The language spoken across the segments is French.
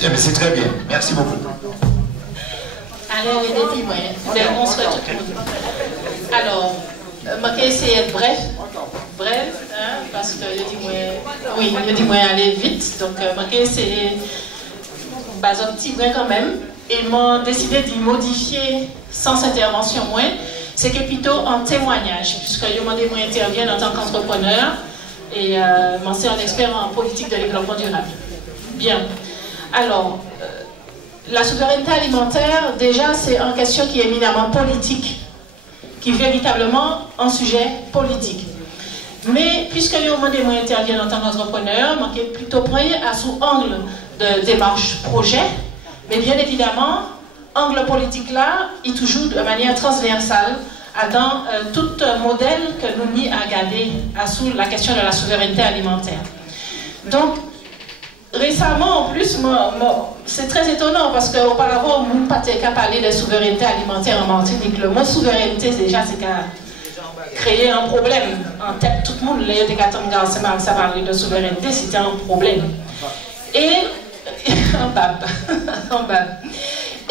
vite, mais c'est très bien. Merci beaucoup. Alors, depuis moi, bonsoir tout le monde. Alors, je vais essayer d'être bref, hein, parce que je dis moi aller vite, donc je vais essayer un petit brin quand même, et m'ont décidé d'y modifier sans intervention moins, c'est que plutôt en témoignage, puisque je m'en intervient en tant qu'entrepreneur, et je suis un expert en politique de développement durable. Bien. Alors, la souveraineté alimentaire, déjà, c'est une question qui est éminemment politique, qui est véritablement un sujet politique. Mais, puisque les moments des moyens interviennent en tant qu'entrepreneur, je suis plutôt prêt à sous angle de démarche projet, mais bien évidemment, angle politique là, il toujours de manière transversale dans tout modèle que nous n'y à garder sous la question de la souveraineté alimentaire. Donc, récemment, en plus, c'est très étonnant parce qu'auparavant, on n'a pas parlé de souveraineté alimentaire en Martinique. Le mot souveraineté, déjà, c'est qu'à créer un problème. En tête, tout le monde, les ça parlait de souveraineté, c'était un problème. Et, en bab.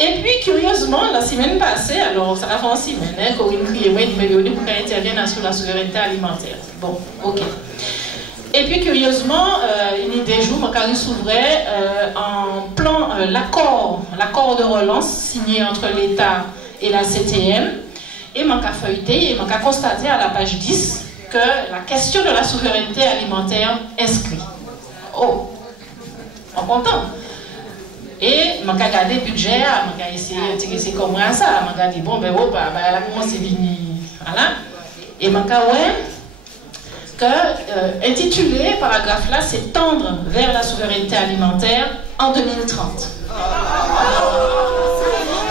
Et puis, curieusement, la semaine passée, alors, ça a fait une semaine, hein, Corinne Crié-Moi, il m'a dit pour qu'elle intervienne sur la souveraineté alimentaire. Bon, ok. Et puis, curieusement, il y a des jours, Macari s'ouvrait en plan l'accord de relance signé entre l'État et la CTM. Et Macari feuilleté et Macari constaté à la page 10 que la question de la souveraineté alimentaire inscrit. Oh, en content. Et je vais regarder le budget, je vais essayer de tirer comme ça. Je vais dire, bon, ben, là, comment c'est fini? Voilà. Et je vais que, intitulé, paragraphe là, c'est Tendre vers la souveraineté alimentaire en 2030.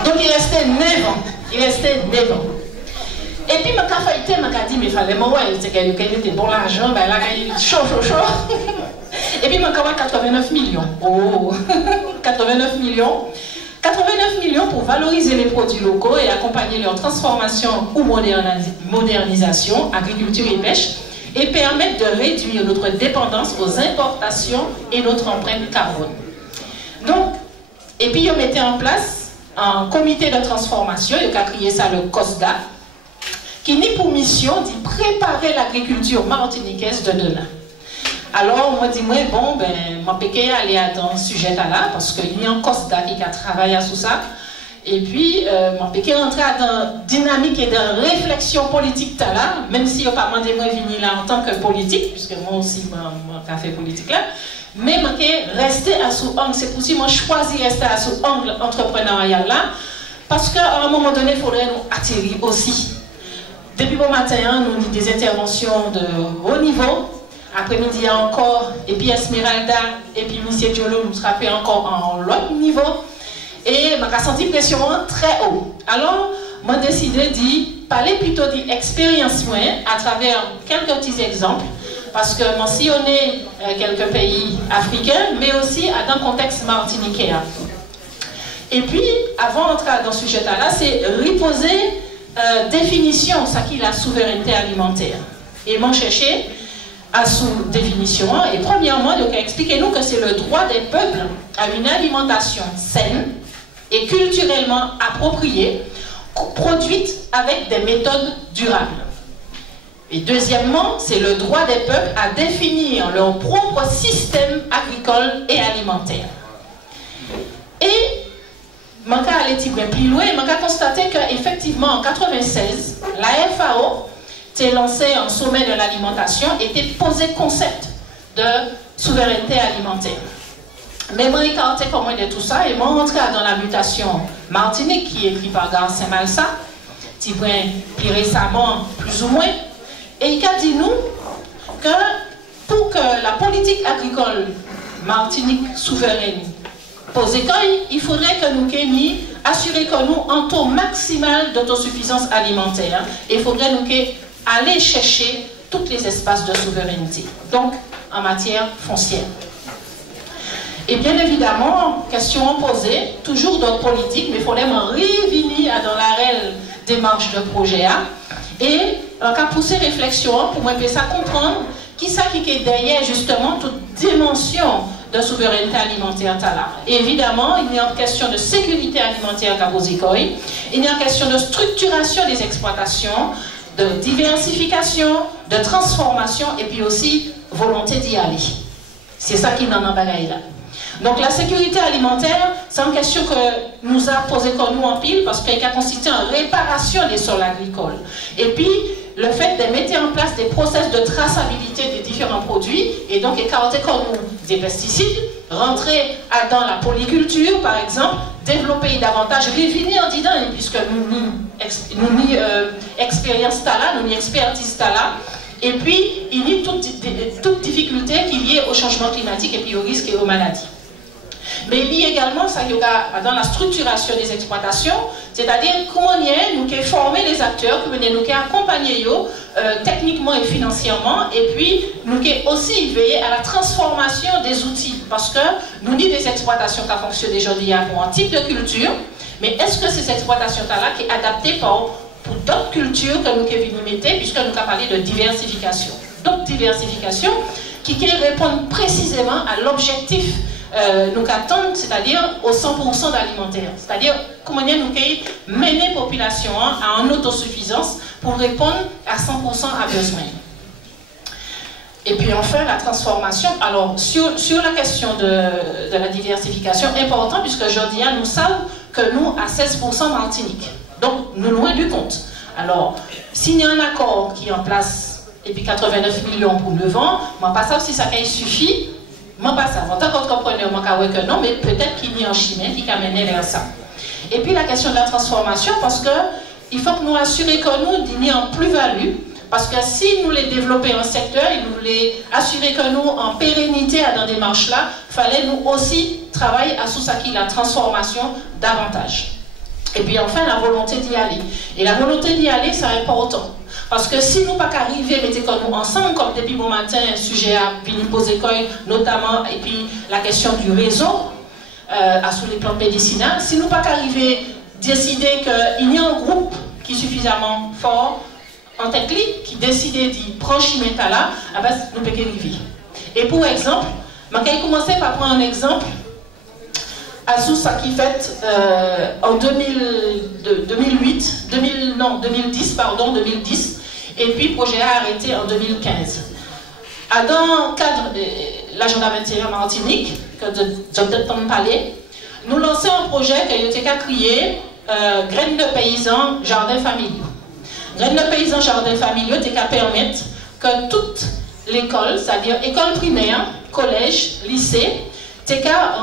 Donc, il restait 9 ans. Et puis, je me dit, mais il fallait qu'il était bon l'argent, ben là, il chaud. Et puis, je me 89 millions. Oh, 89 millions. 89 millions pour valoriser les produits locaux et accompagner leur transformation ou modernisation, agriculture et pêche, et permettre de réduire notre dépendance aux importations et notre empreinte carbone. Donc, et puis, ils mettaient en place un comité de transformation, ils ont créé ça le COSDA, qui n'a pour mission d'y préparer l'agriculture martiniquaise de demain. Alors, moi, dis-moi, bon, ben, je vais aller dans ce sujet-là, parce qu'il y a un COSDA qui a travaillé sur ça. Et puis, je vais rentrer dans dynamique et dans réflexion politique là, même si je n'ai pas demandé moi venir là en tant que politique, puisque moi aussi, je fait politique là, mais je vais rester à ce angle. C'est pour ça que moi, je choisis rester à ce angle entrepreneurial là, parce qu'à un moment donné, il faudrait nous atterrir aussi. Depuis bon matin, nous avons des interventions de haut niveau. Après-midi encore, et puis Esmeralda, et puis M. Diolo nous frappent encore en l'autre niveau. Et j'ai senti pression très haut. Alors, j'ai décidé d'y parler plutôt d'expérience à travers quelques petits exemples, parce que j'ai sillonné quelques pays africains, mais aussi dans un contexte martiniquais. Et puis, avant d'entrer dans ce sujet-là, c'est reposer définition, ça qui est la souveraineté alimentaire. Et m'en chercher à sous définition. Et premièrement, donc, expliquez-nous que c'est le droit des peuples à une alimentation saine et culturellement appropriée, produite avec des méthodes durables. Et deuxièmement, c'est le droit des peuples à définir leur propre système agricole et alimentaire. Et je vais aller plus loin, je vais constater qu'effectivement, en 1996, la FAO s'est lancée en sommet de l'alimentation et était posé concept de souveraineté alimentaire. Mais moi, j'ai écarté comment de tout ça et moi, rentré dans la mutation Martinique, qui est écrit par Garcin Malsa, petit point plus récemment, plus ou moins, et il a dit nous que pour que la politique agricole Martinique souveraine pose il faudrait que nous assurer que nous un taux maximal d'autosuffisance alimentaire et il faudrait nous aller chercher tous les espaces de souveraineté, donc en matière foncière. Et bien évidemment, question posée, toujours dans politique, mais il faudrait revenir dans la réelle démarche de projet A, et qu'à pousser réflexion pour moi ça comprendre qui ça qui est derrière justement toute dimension de souveraineté alimentaire tala. Évidemment, il y a une question de sécurité alimentaire Kabozikoy, il y a une question de structuration des exploitations, de diversification, de transformation et puis aussi volonté d'y aller. C'est ça qui n'en bagaille là. Donc la sécurité alimentaire, c'est une question que nous a posé comme nous en pile parce qu'elle a constitué une réparation des sols agricoles. Et puis, le fait de mettre en place des process de traçabilité des différents produits et donc écarter comme nous des pesticides, rentrer dans la polyculture par exemple, développer davantage, revenir en disant, puisque nous ni expérience là, nous ni expertise là, et puis il y a toute difficulté qui est liée au changement climatique et puis aux risques et aux maladies. Mais il y a également ça dans la structuration des exploitations, c'est-à-dire comment nous avons formé les acteurs, comment nous avons accompagné techniquement et financièrement, et puis nous avons aussi veillé à la transformation des outils, parce que nous avons des exploitations qui fonctionnent aujourd'hui pour un type de culture, mais est-ce que ces exploitations-là qui sont adaptées pour d'autres cultures que nous avons mettre, puisque nous avons parlé de diversification. Donc diversification qui répond précisément à l'objectif nous attendons, c'est-à-dire au 100% d'alimentaire. C'est-à-dire comment nous mener la population à une autosuffisance pour répondre à 100% à besoin. Et puis enfin la transformation. Alors sur la question de la diversification, important puisque aujourd'hui nous savons que nous à 16% Martinique. Donc nous loin du compte. Alors s'il y a un accord qui est en place et puis 89 millions pour 9 ans, je ne sais pas si ça suffit. Moi, pas ça. En tant qu'entrepreneur, moi, que non, mais peut-être qu'il y a un chemin qui a mené vers ça. Et puis la question de la transformation, parce que il faut que nous assurions que nous dînions en plus-value, parce que si nous les développer un secteur, et nous les assurer que nous en pérennité dans des démarches-là, il fallait nous aussi travailler à sous ça qui la transformation davantage. Et puis enfin la volonté d'y aller. Et la volonté d'y aller, c'est important. Parce que si nous pas qu'arriver, mettez comme nous ensemble, comme depuis bon matin, un sujet à venir poser notamment, et puis la question du réseau, sous les plans médicinaux, si nous pas qu'arriver, décider qu'il y a un groupe qui est suffisamment fort, en tête qui décide d'y prendre là, nous pouvons arriver. Et pour exemple, je vais commencer par prendre un exemple à sous ça qui fait en 2010, et puis le projet a arrêté en 2015. Dans le cadre de l'agenda 21 Martinique, que j'ai peut-être parlé, nous lançons un projet qui a été créé, Graines de paysans, jardins familiaux. Graines de paysans, jardins familiaux, qui permettre que toute l'école, c'est-à-dire école primaire, collège, lycée,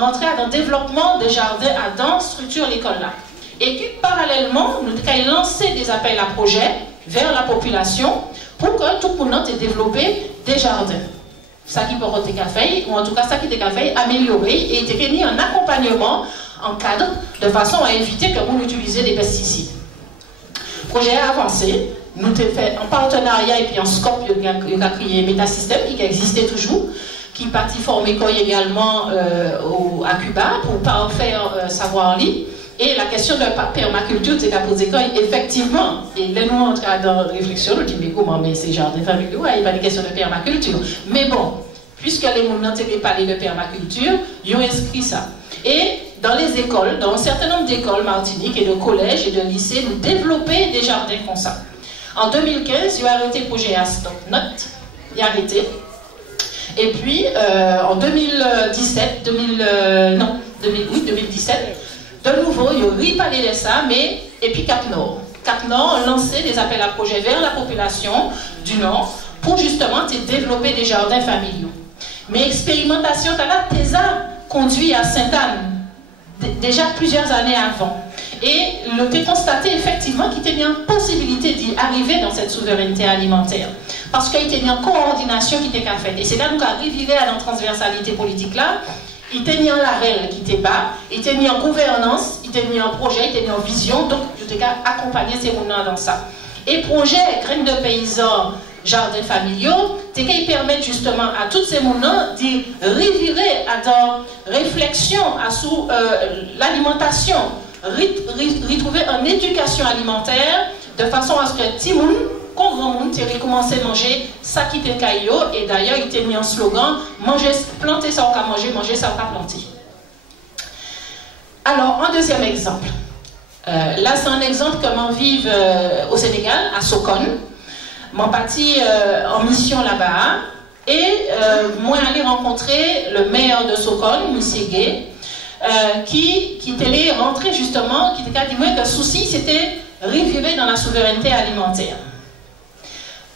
rentrer dans le développement des jardins dans structure l'école là. Et puis parallèlement, nous avons lancé des appels à projets vers la population pour que tout le monde ait développé des jardins. Ça qui peut être fait, ou en tout cas ça qui est fait, améliorer et été mis un accompagnement en cadre de façon à éviter que vous utilisez des pesticides. Le projet a avancé, nous avons fait en partenariat et puis en scope, il a créé Métasystème qui existait toujours, qui partit former également à Cuba pour faire savoir en ligne. Et la question de la permaculture, c'est qu'à poser effectivement, et là nous entrons dans la réflexion, nous disons mais comment, mais c'est genre de famille, il n'y a pas de question de permaculture. Mais bon, puisque les gens n'ont pas parlé de permaculture, ils ont inscrit ça. Et dans les écoles, dans un certain nombre d'écoles Martinique et de collèges et de lycées, nous développons des jardins comme ça. En 2015, ils ont arrêté le projet Aston Note, ils ont arrêté. Et puis, en 2017, 2017, de nouveau, il y a reparlé de ça, mais, et puis Cap Nord. Cap Nord a lancé des appels à projets vers la population du Nord pour justement développer des jardins familiaux. Mais l'expérimentation, ça a conduit à Sainte-Anne, déjà plusieurs années avant. Et le fait constaté effectivement qu'il y a une possibilité d'y arriver dans cette souveraineté alimentaire. Parce qu'il y a une coordination qui était faite. Et c'est là que nous arrivons à la transversalité politique là. Il y a la règle qui était bas, il y a une gouvernance, il y a un projet, il y a une vision. Donc, je t'ai accompagner ces gens dans ça. Et projet Graines de paysans, jardins familiaux, qui permettent justement à tous ces gens d'y revirer à dans réflexion à sous l'alimentation. Retrouver une éducation alimentaire de façon à ce que Timoun, qu'on grand monde qui recommencé à manger ça qui était caillou, et d'ailleurs il était mis en slogan manger, planter ça on va manger ça on va planter. Alors, un deuxième exemple. Là, c'est un exemple comment vivre au Sénégal, à Sokone. Mon parti en mission là-bas, et moi allé rencontrer le maire de Sokone, M. Gay, qui était rentré justement, qui était dit que le souci c'était revivre dans la souveraineté alimentaire.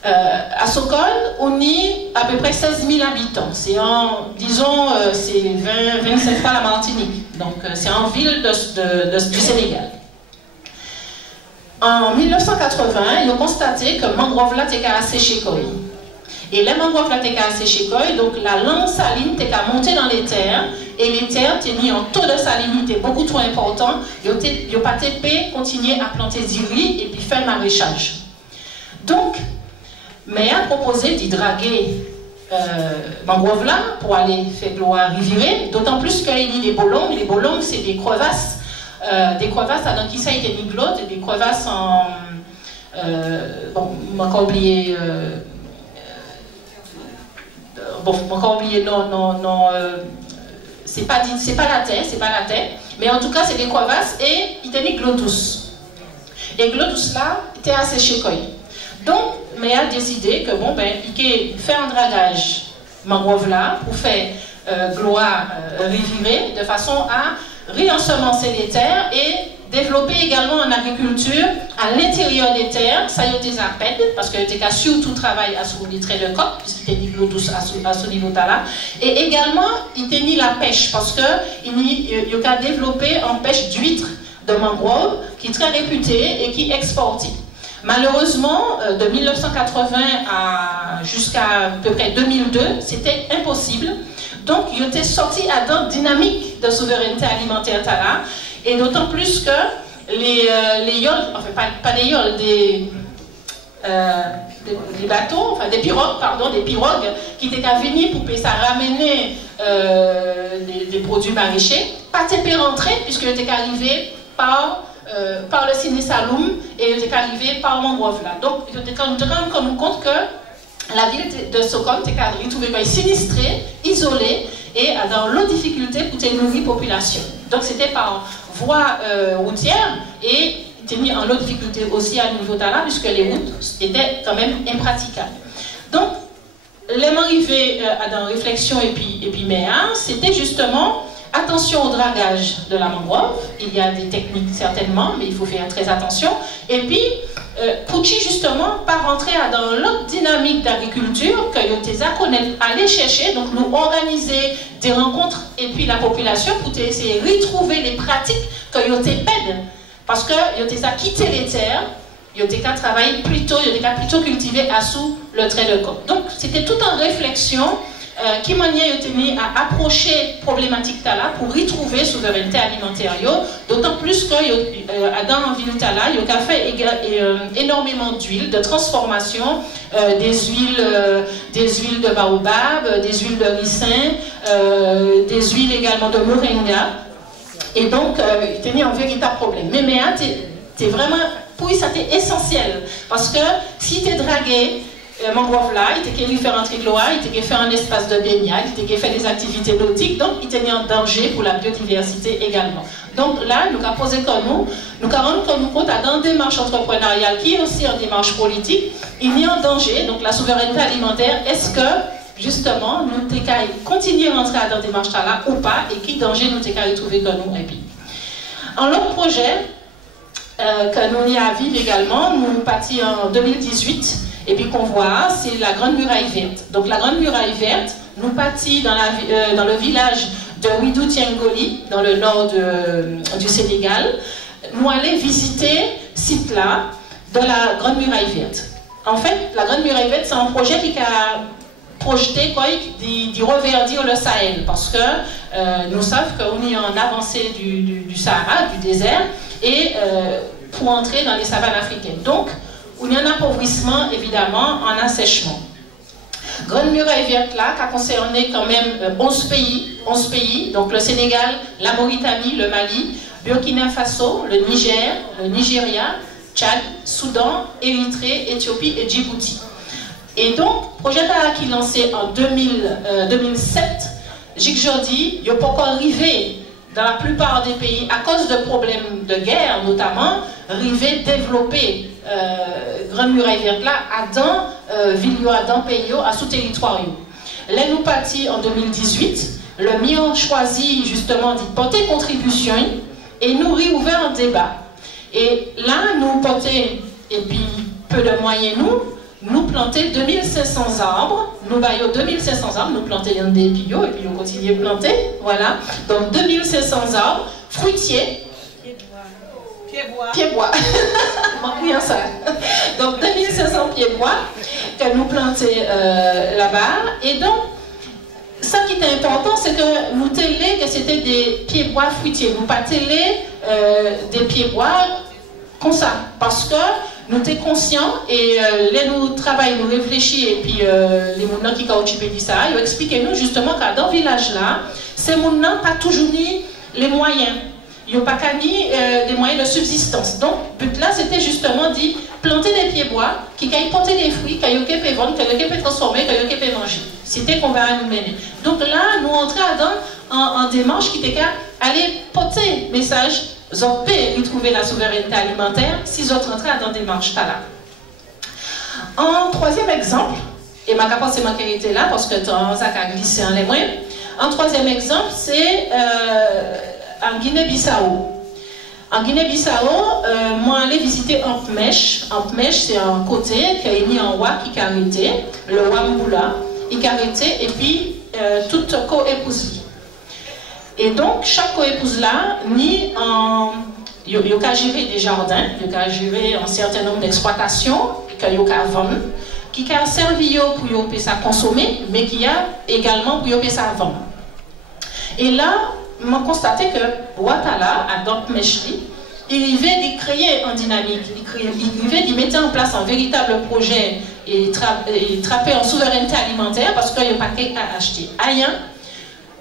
À Sokone, on y a à peu près 16 000 habitants. C'est en, disons, c'est 25 fois la Martinique. Donc, c'est en ville du Sénégal. En 1980, ils ont constaté que mangrove là était assez chécoï. Et les mangroves là étaient assez chécoï, donc la langue saline était à monter dans les terres, et les terres tenaient un taux de salinité beaucoup trop important. Ils n'ont pas pu continuer à planter du riz et puis faire maraîchage. Donc, mais a proposé d'y draguer mangrove là pour aller faire l'eau rivière, d'autant plus qu'il y a des bolongs. Les bolongs, c'est des crevasses dans qui ça a été mis l'autre, des crevasses en. Bon, on m'a oublié. Bon, on m'a oublié, non. C'est pas la terre, mais en tout cas, c'est des crevasses et il tenait de l'eau douce. Et l'eau douce là, était assez chécoï. Donc, mais a décidé que bon, ben, il fait un dragage mangrove là pour faire gloire rivière de façon à réensemencer les terres et développer également en agriculture à l'intérieur des terres, ça y a des appels, parce que il y a surtout travail à ce trait de coque, puisqu'il y a de l'eau douce à ce niveau-là. Et également, il y a la pêche, parce qu'il a développé une pêche d'huîtres de mangrove qui est très réputée et qui est exportée. Malheureusement, de 1980 jusqu'à à peu près 2002, c'était impossible. Donc, il était sorti à dans dynamique de souveraineté alimentaire là, et d'autant plus que les yoles, enfin pas des yoles, des bateaux, enfin des pirogues qui étaient à venir pour ça ramener des produits maraîchers, pas été rentrés puisqu'ils étaient arrivés par le Sine Saloum et ils étaient arrivés par mangrove là. Donc, ils étaient quand même compte que la ville de Sokone était retrouvée sinistrée, isolée et dans l'eau difficulté pour nourrir la population. Donc c'était par voie routière et il était mis en l'eau difficulté aussi à niveau là puisque les routes étaient quand même impraticables. Donc les arrivés dans réflexion et puis c'était justement attention au dragage de la mangrove. Il y a des techniques certainement, mais il faut faire très attention. Et puis Pouchi justement pas rentrer dans l'autre dynamique d'agriculture que Yoteza connaît, aller chercher, donc nous organiser des rencontres et puis la population pour essayer de retrouver les pratiques que Yoté pède. Parce que Yoteza quitté les terres, Yoteka travaille plutôt, Yoteka plutôt cultiver à sous le trait de coque. Donc c'était tout en réflexion qui maniait Yotemi à approcher problématique là pour retrouver souveraineté alimentaire. D'autant plus que dans la ville là, il a fait énormément d'huile, de transformation, des huiles de baobab, des huiles de ricin, des huiles également de moringa. Et donc, il tenait un véritable problème. Mais c'est vraiment, pour lui, c'était essentiel. Parce que si tu es dragué, mangrove là, il était faire rentrer de l'eau, il était faire un espace de baignade, il était faire des activités nautiques, donc il était en danger pour la biodiversité également. Donc là, nous avons posé comme nous avons rendu compte dans une démarche entrepreneuriale qui est aussi en démarche politique, il y a un danger, donc la souveraineté alimentaire, est-ce que justement nous devons continuer à rentrer dans une démarche là ou pas, et qui danger nous devons trouver comme nous et puis. En l'autre projet que nous y avons vécu également, nous partis en 2018. Et puis qu'on voit, c'est la Grande Muraille Verte. Donc la Grande Muraille Verte, nous partis dans le village de Ouidou Tiengoli, dans le nord du Sénégal. Nous allons visiter ce site-là de la Grande Muraille Verte. En fait, la Grande Muraille Verte, c'est un projet qui a projeté d'y reverdir le Sahel. Parce que nous savons qu'on est en avancée du Sahara, du désert, et pour entrer dans les savanes africaines. Donc, il y a un appauvrissement, évidemment, en assèchement. Grande Muraille Verte là, qui a concerné quand même 11 pays, donc le Sénégal, la Mauritanie, le Mali, Burkina Faso, le Niger, le Nigeria, Tchad, Soudan, Érythrée, Éthiopie et Djibouti. Et donc, projet qui est lancé en 2007, Jig Jordi, il n'est pas encore arrivé dans la plupart des pays, à cause de problèmes de guerre notamment, arrivé développer Grande Muraille Verte là, à dans ville, à dans pays, à sous territoire. Là, nous partis en 2018, le MIO choisi justement d'y porter contribution et nous réouvert un débat. Et là, nous porter, et puis peu de moyens nous planter 2500 arbres, nous baillons 2500 arbres, nous planter des pillots et puis nous continuons de planter, voilà. Donc 2500 arbres, fruitiers, pieds-bois, manque ça. Donc 2500 pieds-bois que nous plantons là-bas. Et donc, ça qui est important, c'est que nous télé que c'était des pieds-bois fruitiers, nous pas télé des pieds-bois comme ça, parce que nous sommes conscients et les nous travaillons, nous réfléchissons et puis les gens qui ont occupé de ça, ils expliquent nous justement que dans ce village-là, ces gens n'ont pas toujours ni les moyens. Ils n'ont pas ni des moyens de subsistance. Donc, le but là, c'était justement de planter des pieds-bois qui peuvent porter des fruits, qui peuvent vendre, qui peuvent transformer, qui peuvent manger. C'était qu'on va nous mener. Donc là, nous entrons en démarche qui était qu'à aller porter message. Ils ont pu retrouver la souveraineté alimentaire si ils ont rentré dans des démarches là. En troisième exemple, et ma capacité c'est ma qualité là parce que ça a glissé en les moyens. En troisième exemple, c'est en Guinée-Bissau. En Guinée-Bissau, moi allé visiter Ampmèche. Ampmèche, c'est un côté qui a mis un roi qui a arrêté, le roi Mboula, il a arrêté et puis toute co-épouse. Et donc, chaque co-épouse là, il a géré des jardins, il a géré un certain nombre d'exploitations, qu'il a vendu, qui a servi pour ça consommer, mais qui a également pour ça vendre. Et là, on a constaté que Ouattara, à Dopmechli, il arrivait de créer une dynamique, il arrivait de mettre en place un véritable projet et trapper en souveraineté alimentaire parce qu'il n'y a pas qu'à acheter rien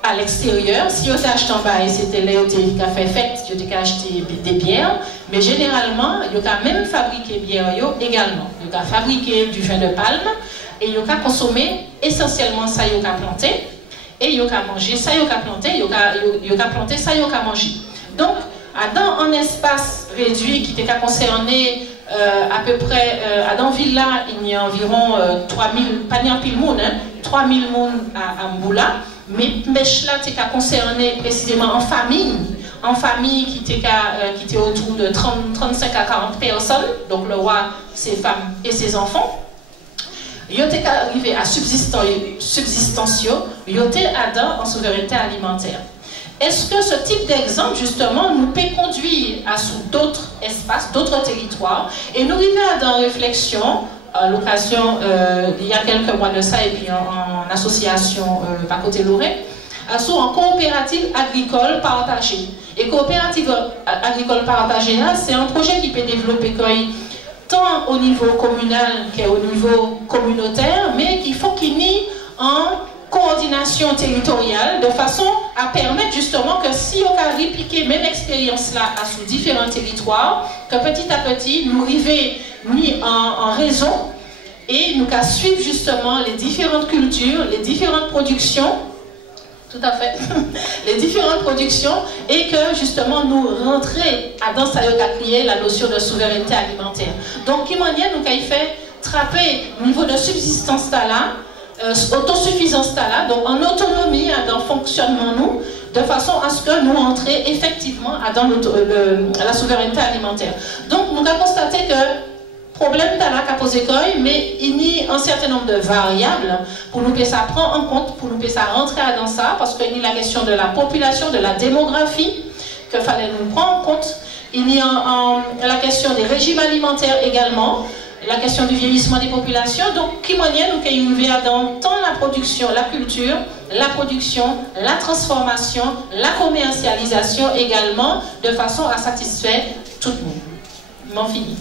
à l'extérieur. Si on acheté en bas, c'était là où on a fait fête, on a acheté des bières, mais généralement, on a même fabriqué bière également. On a fabriqué du vin de palme et on a consommé essentiellement ça, on a planté et on a mangé ça, on a planté, on a planté ça, on a mangé. Donc, dans un espace réduit qui était concerné à peu près, dans Villa, il y a environ 3000, pas ni un pile monde, 3000 monde à Mboula. Mais Mèche-là, tu es concerné précisément en famille qui était autour de 35 à 40 personnes, donc le roi, ses femmes et ses enfants. Ils étaient arrivés à subsistantio, ils étaient en souveraineté alimentaire. Est-ce que ce type d'exemple, justement, nous peut conduire à sous d'autres espaces, d'autres territoires, et nous arriver à dans réflexion à l'occasion, il y a quelques mois de ça, et puis en association à côté Loré, en coopérative agricole partagée. Et coopérative agricole partagée, c'est un projet qui peut développer tant au niveau communal qu'au niveau communautaire, mais qu'il faut qu'il y ait en coordination territoriale de façon à permettre justement que si on a répliqué même expérience là à sous différents territoires, que petit à petit nous arrivions mis en réseau et nous qu'à suivre justement les différentes cultures, les différentes productions, tout à fait, les différentes productions et que justement nous rentrer dans ça créer la notion de souveraineté alimentaire. Donc, qui manière nous qu'à y fait trapper niveau de subsistance là, autosuffisance là, donc en autonomie dans le fonctionnement nous, de façon à ce que nous entrions effectivement dans la souveraineté alimentaire. Donc nous avons constaté que problème là qu'a posé mais il y a un certain nombre de variables pour nous que ça prend en compte, pour nous que ça rentrer dans ça, parce qu'il y a la question de la population, de la démographie qu'il fallait nous prendre en compte. Il y a la question des régimes alimentaires également, la question du vieillissement des populations. Donc, qui moyen nous qu'il dans tant la production, la culture, la production, la transformation, la commercialisation également, de façon à satisfaire tout le monde. M'en finis.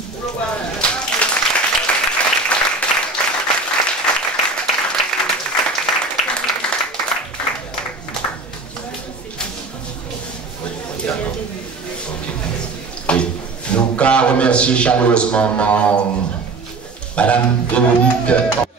Oui. Nous remercions remercier chaleureusement Madame Véronique.